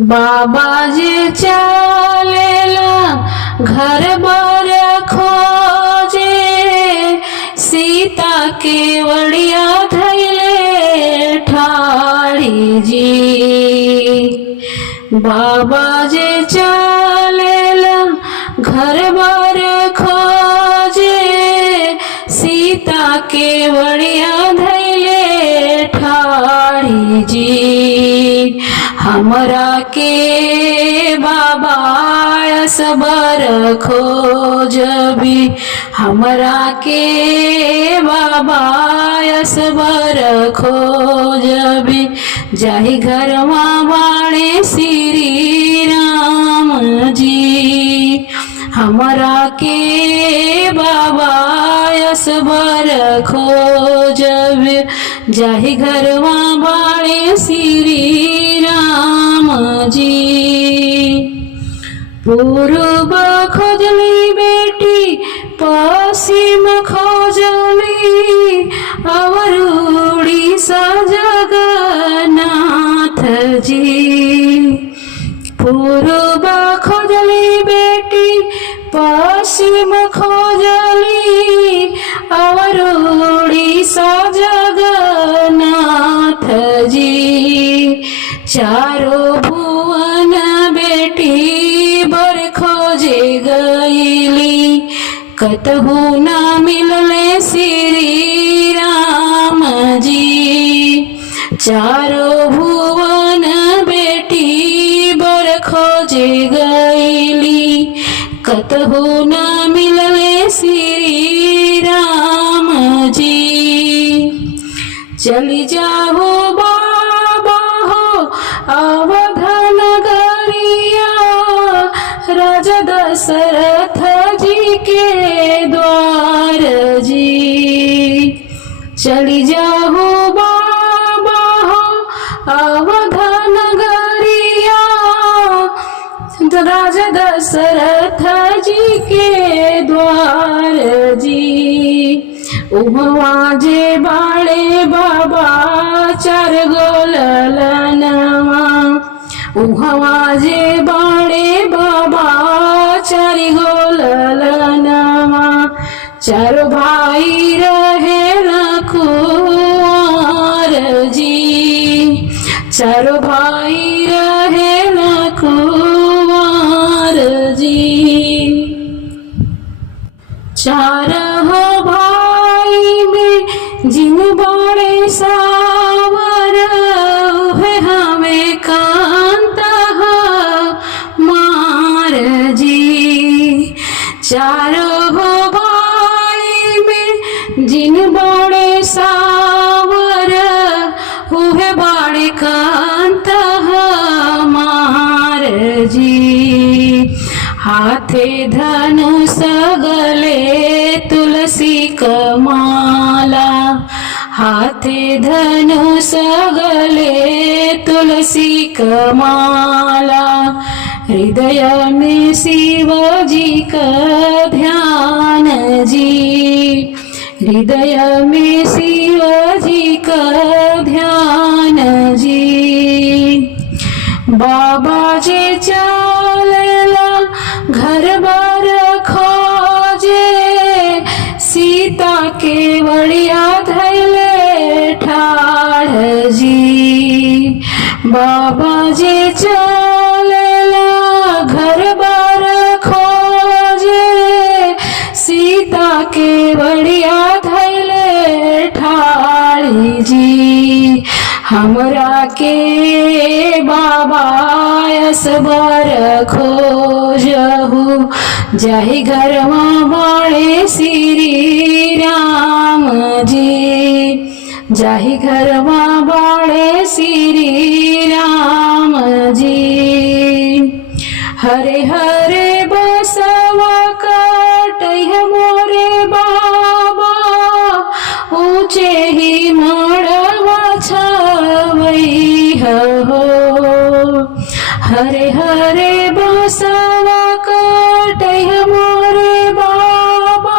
बाबा जे चालेला घर बार खोजे, सीता केवड़िया धैले ठाड़ी जी। बाबा जे चालेला घर बार खोजे, सीता केवड़िया धैले ठाड़ी जी। हमरा के बाबा सबर खोजबी, हमरा के बाबा सबर खोजबी। जाहि घरवा बाणे श्री राम जी, हमरा के बाबा सबर खोजबी। जाहि घरवा बाणे श्री राम जी। पूर्व खोजली बेटी पश्चिम खोजली, और उड़ीसा जगन्नाथ जी। पूर्व खोजली बेटी पश्चिम खोजली, और उड़ीसा जगन्नाथ जी। चारों भुवन बेटी बर खोजे गईली, कतहु न मिलले श्री राम जी। चारों भुवन बेटी बर खोजे गईली, कतहु न मिलले श्री राम जी। चली जाओ बाबा हो अवध नगरिया, राजा दशरथ जी के द्वार जी। चली जाओ बाबा हो अवध नगरिया, राजा दशरथ जी के द्वार जी। उहवा जे बाड़े बाबा चार गो ललनवा, उहवा जे बाड़े बाबा चार गो ललनवा। चार भाई रहे रखुआर जी, चार भाई रहे रखुआर जी। चार हो भाई में जिन बाड़े सावर, है हमें कांता मार जी। चारों हो भाई में जिन बाड़े सावर, है बाड़े कांता मार जी। हाथे धनुष गले तुलसी कमाला, हाथे धनुष गले तुलसी कमाला। हृदय में शिवजी का ध्यान जी, हृदय में शिवजी का ध्यान जी। बाबा जे चालेला घर बार खोजे, सीता केवड़िया धैले ठाड़ जी। बाबा जे चालेला घर बार खोजे, सीता केवड़िया धैले ठाड़ जी। हमरा के बाबा सबर खोजहु, जाहि घरवा बाड़े श्री राम जी। जाहि घरवा बाड़े श्री राम जी। हरे हरे बसवा काटै मोरे बाबा, ऊंचे ही मड़वा छवई हो। हरे हरे बसवा काटै मोरे बाबा,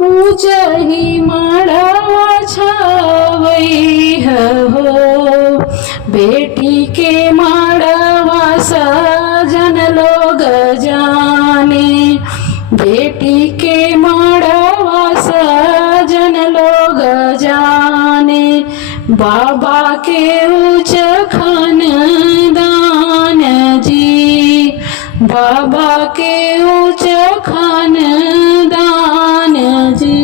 ऊंचे ही मड़वा छवई हो। बेटी के माँ जाने। बेटी के मड़वा सजन लोग जाने, बाबा के उच्च खानदान जी, बाबा के उच्च खानदान जी।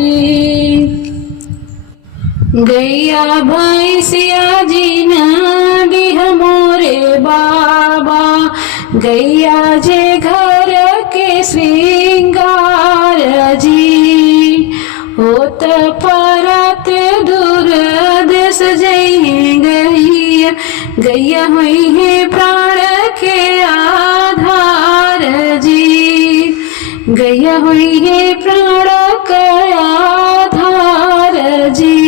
गैया भैंसिया जी नदी मोरे बाबा, गैया जे घर के श्रृंगार जी। होत परत दूर देश जइहे गैया, गैया हुई है प्राण के आधार जी, गैया हुई है प्राण का आधार जी।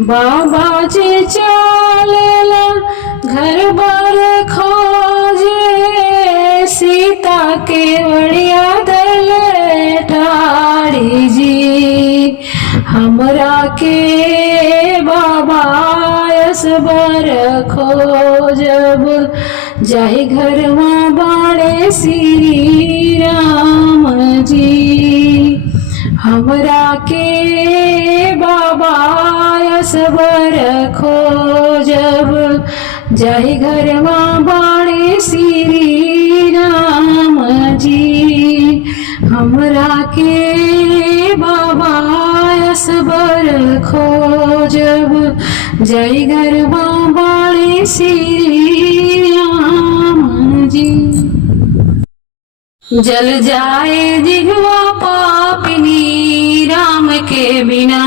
बाबा जी चलेला घर बार खोजे, सीता के बड़िया दल ठाड़ी जी। हमरा के बाबा असबर खोजब, जाहि घर माँ बाड़े श्री राम जी। हमरा के बाबा असबर खोजब, जाहि घर माँ बाड़े श्री राम जी। हमरा के बाबा असबर खोजब, जाहि घर माँ बाड़े श्री राम जी। जल जाए जिह्वा पापिनी राम के बिना,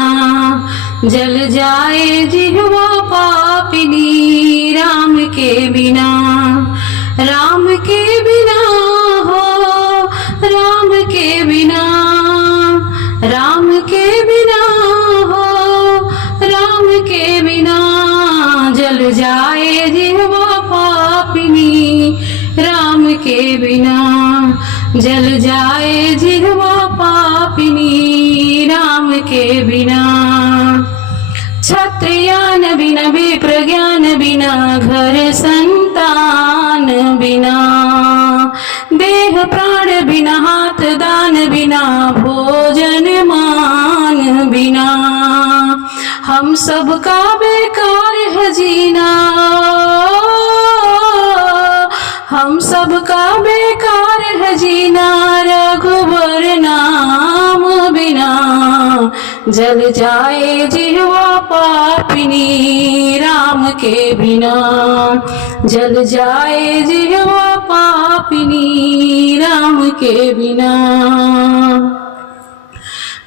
जल जाए जिह्वा पापिनी राम के बिना। राम के बिना हो, राम के बिना, राम के बिना हो, राम के बिना। जल जाए जिह्वा पापिनी राम के बिना, जल जाए जिह्वा पापिनी राम के बिना। क्षत्रियान बिना विप्र ज्ञान बिना, घर संतान बिना। देह प्राण बिना, हाथ दान बिना, भोजन मान बिना। हम सबका बेकार है जीना, हम सबका बेकार है जीना। रघुबर नाम बिना, जल जाए जिह्वा पापिनी राम के बिना, जल जाए जिह्वा पापिनी राम के बिना।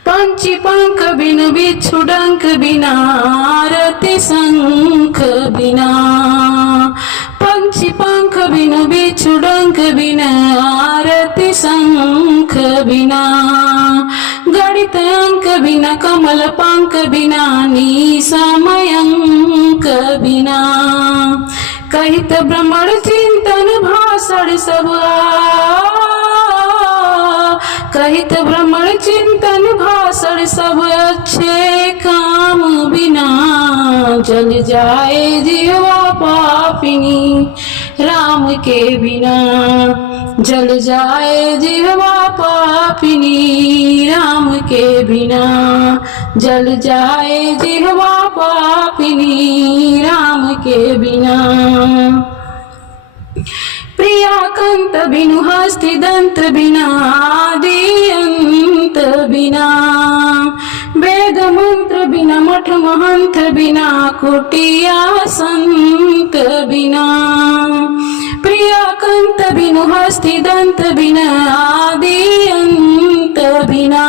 पंची पंख बिन बिच्छू डंक बिना, रति शंख बिना। पंची पंख बिन बिच्छू डंक बिना, आरती शंख बिना। गणित अंक बिना, कमल पंख बिना, निसमय अंक बिना। कहित ब्रह्मण चिंतन भाषण सब, कहित ब्रह्मण चिंतन भाषण सब। अच्छे काम बिना, जल जाए जिह्वा पापिनी राम के बिना, जल जाए जिह्वा पापिनी राम के बिना। जल जाए जिह्वा पापिनी राम के बिना। प्रियाकंत बिनु हस्ति दंत बिना, आदि अंत बिना। वेद मंत्र बिना, मठ महंत बिना, कुटिया संत बिना। प्रियाकंत बिनु हस्ति दंत बिना, आदि अंत बिना।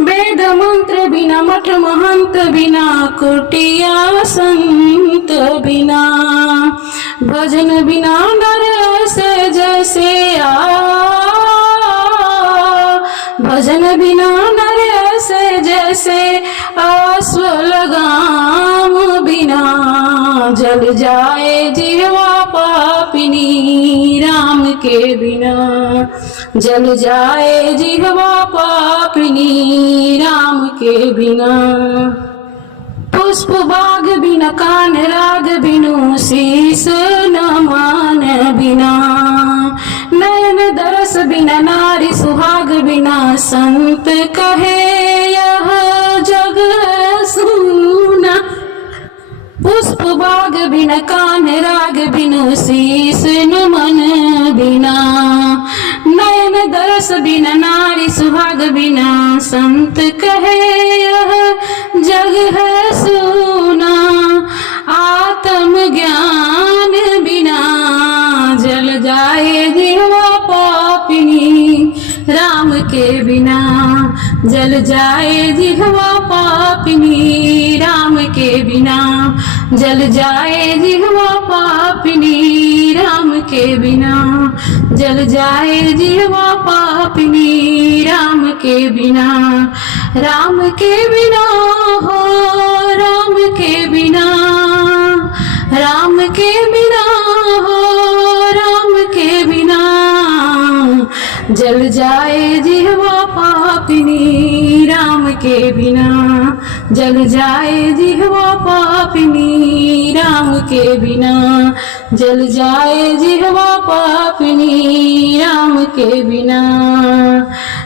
वेद मंत्र बिना, मठ महंत बिना, कुटिया संत बिना। भजन बिना नर से जैसे भजन बिना नर से जैसे अश्व लगाम बिना। जल जाए जिह्वा पापिनी राम के बिना, जल जाए जिह्वा पापिनी राम के बिना। पुष्प बाग बिना, कान राग बिनु, शीस नमन बिना। दरस बिना नारी सुहाग बिना संत कहे यह जग सूना। पुष्प बाग बिन कान राग बिनु शीस नमन बिना। नयन दरस बिन नारी सुहाग बिना संत कहे यह जग है सूना। आत्म ज्ञान बिना जल जाए जिह्वा पापिनी। राम के बिना जल जाए जिह्वा पापिनी। राम के बिना जल जाए जिह्वा पापिनी। राम के बिना जल जाए जिह्वा पापिनी। राम के बिना, राम के बिना हो, राम के बिना, राम के बिना हो, राम के बिना जल जाए जिह्वा पापिनी। राम के बिना जल जाए जिह्वा पापिनी। राम के बिना जल जाए जिह्वा पापिनी। राम के बिना,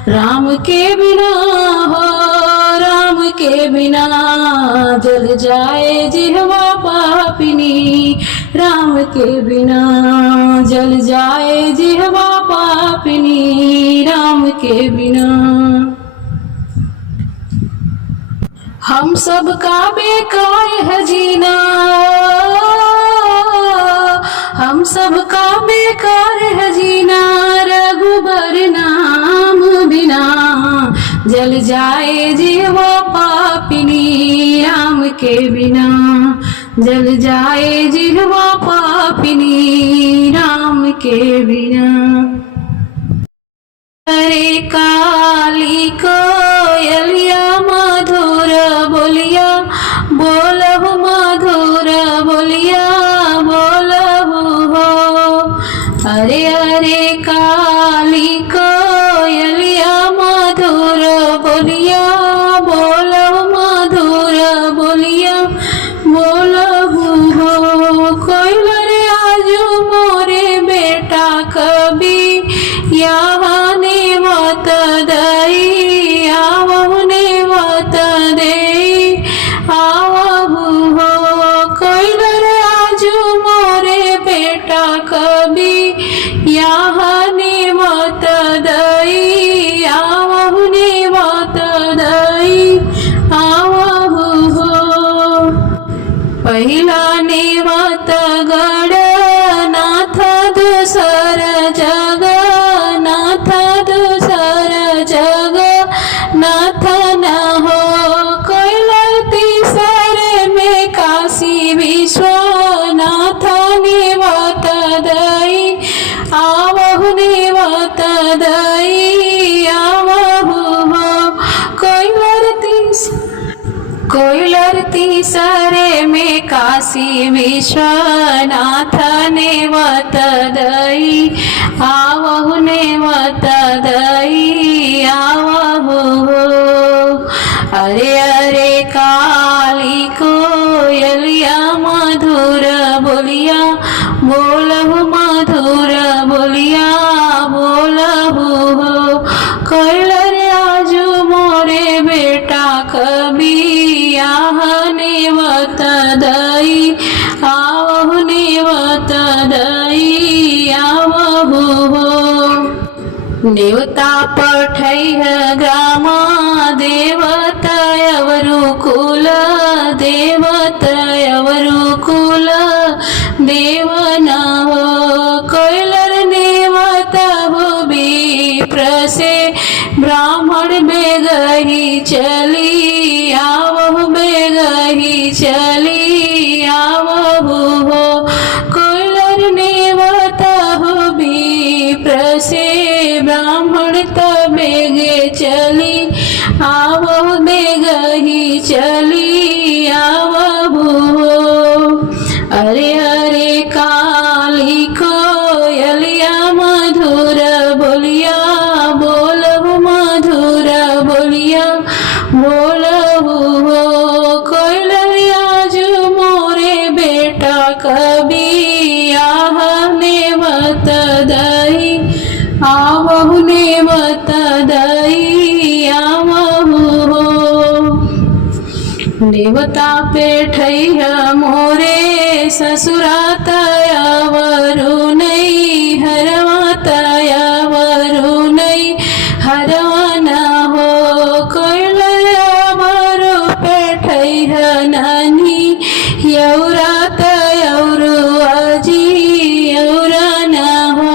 राम के बिना हो, राम के बिना जल जाए जिह्वा पापिनी। राम के बिना जल जाए जिह्वा पापिनी। राम के बिना हम सब का बेकार है जीना। हम सब का बेकार है जीना। रघुबर नाम बिना जल जाए जिह्वा पापिनी। राम के बिना जल जाए जिह्वा पापिनी। राम के बिना अरे काली कोयलिया मधुर बोलिया बोलहु मधुर बोलिया बोलहु हो। अरे अरे काली कोयलिया मधुर बोलिया बोलहु मधुर बोलिया बोलहु हो। कोयलर आजू मोरे बेटा कभी यहाँ ने मत दई आवहु ने मत दे आवहु हो। कोयलर आजू मोरे बेटा कभी यहाँ ने मत दई आवहु ने मत दई आवहु हो। पहिला ने मत गड़ नाथ दूसर जग नाथ दूसर जग नाथ न हो। कोयलर तीसर में काशी विश्वनाथ निवत दई आवहु निवत दई आवहु हो। कोयलर तीसरे में काशी विश्वनाथ निवत दई आवहु निवत दई आवहु हो। अरे अरे काली कोयलिया मधुर बोलिया बोलहु मधुर बोलिया बोलहु हो। कोयलर आजू मोरे बेटा कभी यहाँ निवत दई आवहु निवत दई आवहु हो। देवता पठै ग्राम देवतयवरु कुल देवतयवरु कुल देवन हो। कोयलर नेवत हो विप्र से ब्राह्मण बेगही चली आवहु बेगही चली आवहु हो। कोयलर नेवत हो विप्र से ब्राह्मण बेगे चली आवहु बेगही चली आवहु हो। अरे अरे काली कोयलिया मधुर बोलिया बोलहु मधुर बोलिया बोलहु हो। कोयलर आजू मोरे नेवत दई आवहु हो। नेवता पेठैया मोरे ससुरातया वरुनै हरवातया वरुनै हरवाना हो। कोइलया बरु पेठैया नानी यौरात यौरु अजी यौराना हो।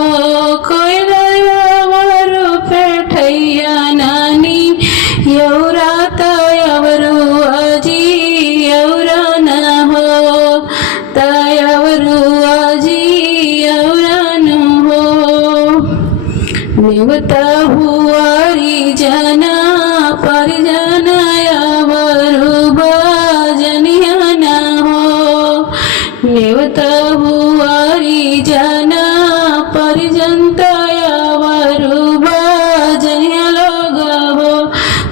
कोइलया बरु पेठैया नानी यौरात यौरु अजी यौराना हो। तयवरु अजी यौराना हो। नेवत हुआरी जना परिजन यवरु भजनिया हो। नेवत हुआरी जना परिजन यवरु भजनिया लोग हो।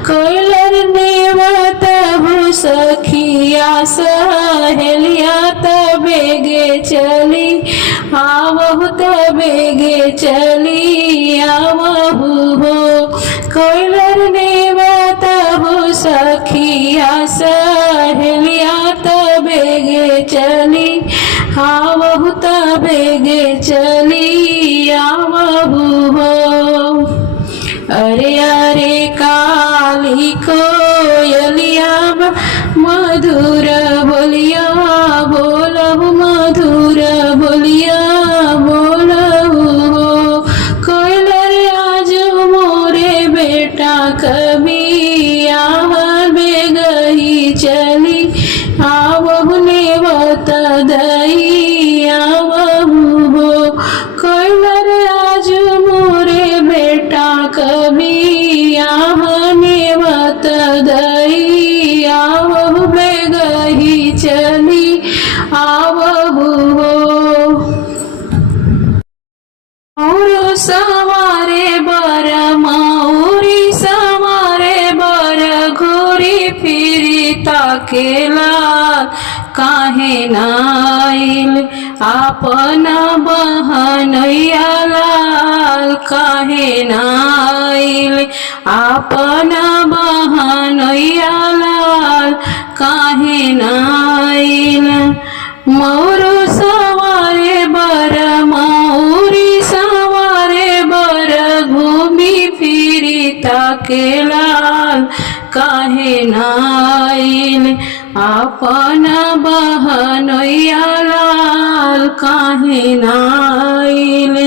कोइलर नेवत हु सखिया सहेलिया बेगे चली आवहु बेगे चली आवहु हो। कोइलर नेवत हु सखिया सहेलिया बेगे चली आवहु बेगे चली आवहु हो। अरे अरे काली कोयलिया मधुर बोलिया बोलहु मधुर बोलिया बोलहु हो। कोइलर आज मोरे बेटा कभी आहर बेगही चली आवहु नेवत दई आवहु हो। कोइलर आज मोरे बेटा कभी आहर नेवत दई आवहु बेगही चली आवहु हो। मौरु सवारे बर मौरी सवारे बर घूरी फिरी ताकेला काहे नाइल आपन बहनैया लाल। काहे नाइल आपन बहनैया लाल काहे नाइल। मौरु सवारे बर मौरी सवारे बर घूमी फिरी ताकेलाल काहे नाइल आपन बहनैया लाल काहे नाइल।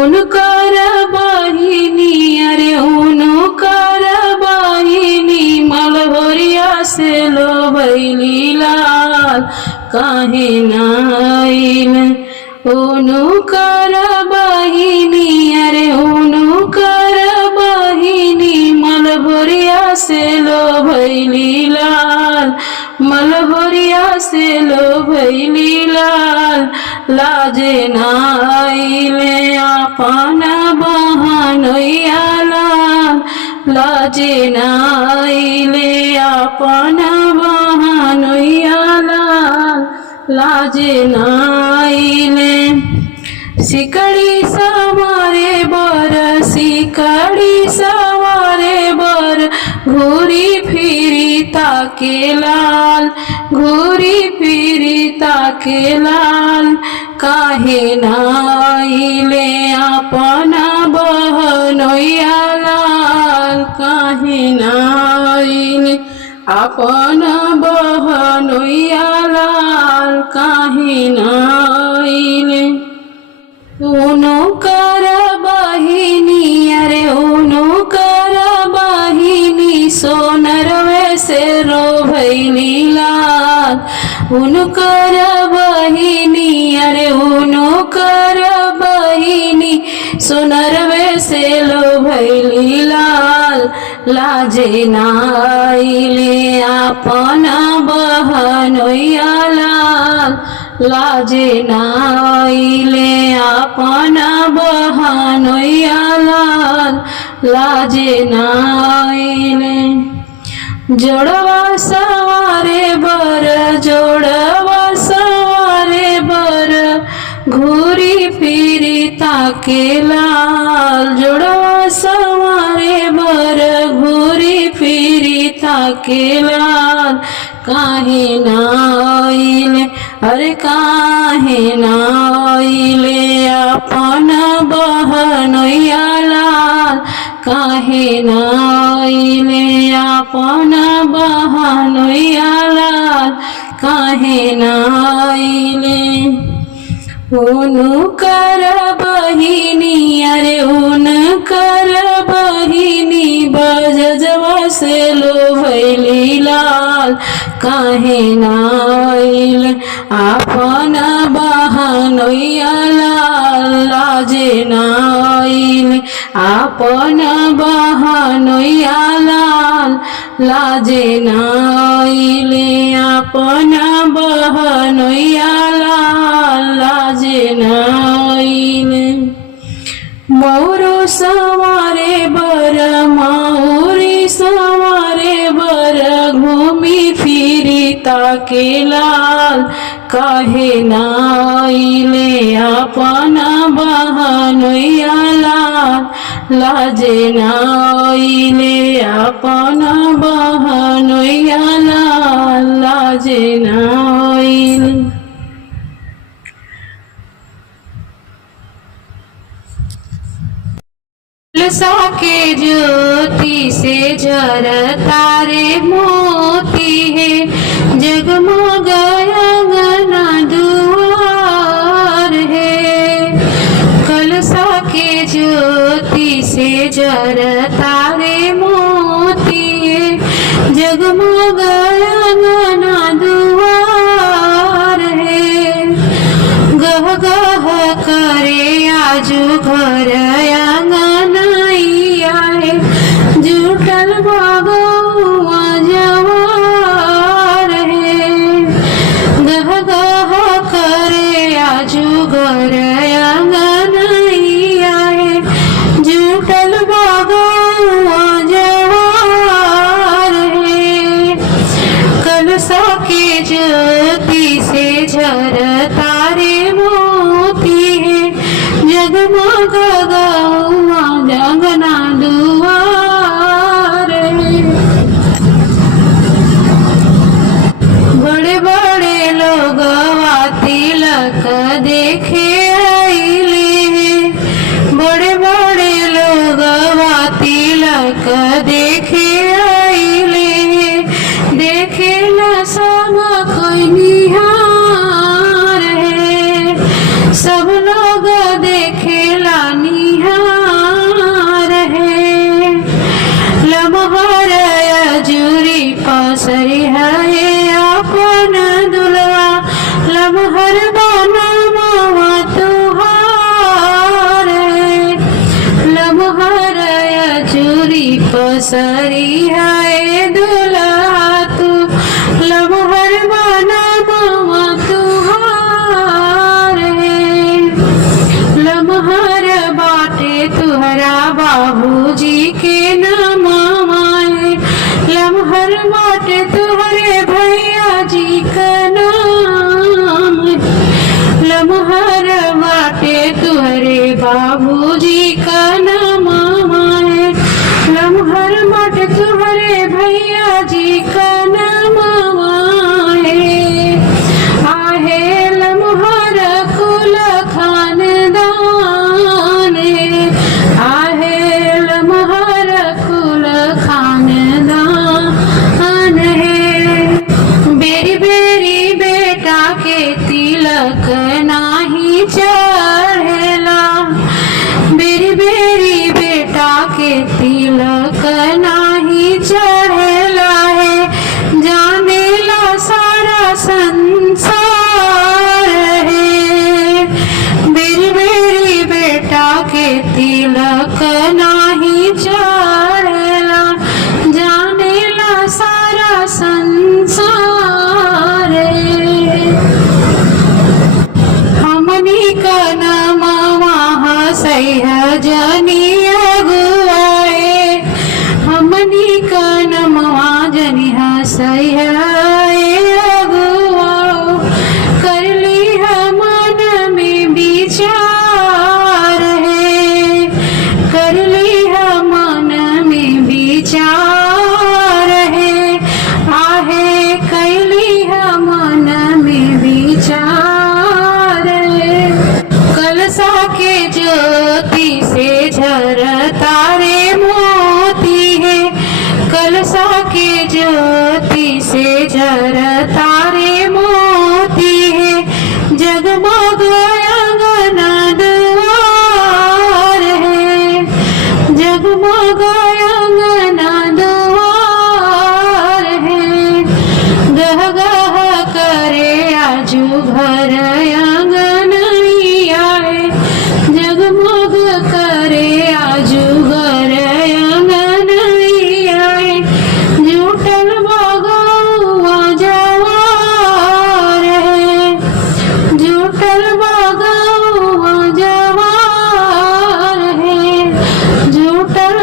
उनकर बहिनी अरे उनकर बहिनी मलहोरिया से लोभैली लाल काहे नाइल। उनकर बहिनी अरे उनकर बहिनी मलहोरिया से लोभैली लाल मलहोरिया से लोभैली लाल। लाजे नाइले आपन बहनैया लाल लाजे नाइले आपन बहनैया लाल लाजे नाइले। सिकड़ी सवारे बर सिकड़ी सवारे बर घूरी फिरी ताके लाल घूरी फिरी ताके लाल काहे नाइले आपन बहनैया लाल काहे नाइले आपन बहनैया लाल काहे नाइले। उनकर बहिनी अरे उनकर बहिनी सोनरवे से रोभैली लाल। उनकर बहिनी अरे उनकर बहिनी सोनरवे से लोभैली लाल। लाजे नाइले आपन बहनैया लाल लाजे नाइले आपन बहनैया लाल लाजे नाइले। जोड़वा सवारे बर जोड़वा सवारे बर घूरी फिरी ताके लाल जोड़वा सवारे बर घूरी फिरी ताके लाल काहे नाइले अरे काहे नाइले अपन बहनोइया लाल काहे नाइले अपन बहनोइया लाल काहे नाइले उनकर बहिनी अरे उनकर बहिनी बजजवा से लो भैली लाल काहे नाइल आपन बहनोइया लाल लाजे नाइल आपन बहनोइया लाल लाजे नाइले आपन बहनोइया लाल लाजे नाइले मौरो सवारे बर मौरी सवारे बर घूमी फिरी ताके लाल काहे नाइले अपन बहनोइया लाल लाजे नाइले अपन बहनोइया लाल लाजे नाइले तुलसा के ज्योति से झरता रे मोती है जगमग अंगना दुआर है कलसा के ज्योति से झरता रे मोती है जगमग अंगना दुआर है गह गह करे आजू घर जुटल बागुआ जवार है गह गह करे आजू घर अंगनैया है जुटल बागुआ जवार है कलसा के ज्योति से झरता रे मोती है जगमग गौआ जगना दुआर है बड़े बड़े लोग तिलक देखे आइले हैं बड़े बड़े लोग तिलक देखे आइले हैं देखे न सब कोई निहार है सब लोग देखेला निहार है लमहर अजूरी पसरी है अपन दुलवा लमहर बनवा तुहार है लमहर अजूरी पसरी है दुल्हा तू लमहर बनवा तुहार है लमहर बाटे तुहरा बाबूजी के नामाए लमहर बाटे तुहरे भैया जी का नाम लमहर बाटे तुहरे बाबूजी का नामाए लमहर बाटे तुहरे भैया जी का नामाए आहे लमहर कुल खानदान आहे लमहर कुल खानदान है बेरी बेरी बेटा के तिलक नाही चढ़ेला बेरी बेरी बेटा के तिलक नाही चढ़ेला है जानेला सारा संसार है बेरी बेरी बेटा के तिलक नाही चढ़ेला जानेला सारा संसार है हमनी का नामा जनी अगुआए हमनी का नमवा जनी हसैया अगुआओ कर ली मन में विचार है जगमग अंगना द्वार है, जगमग अंगना द्वार है, गह गह करे आजू घर आंगनैया है, जगमग करे आजू घर आंगनैया है, जुटल बगौआ जवार है, जुटल बगौआ जवार है, जुटल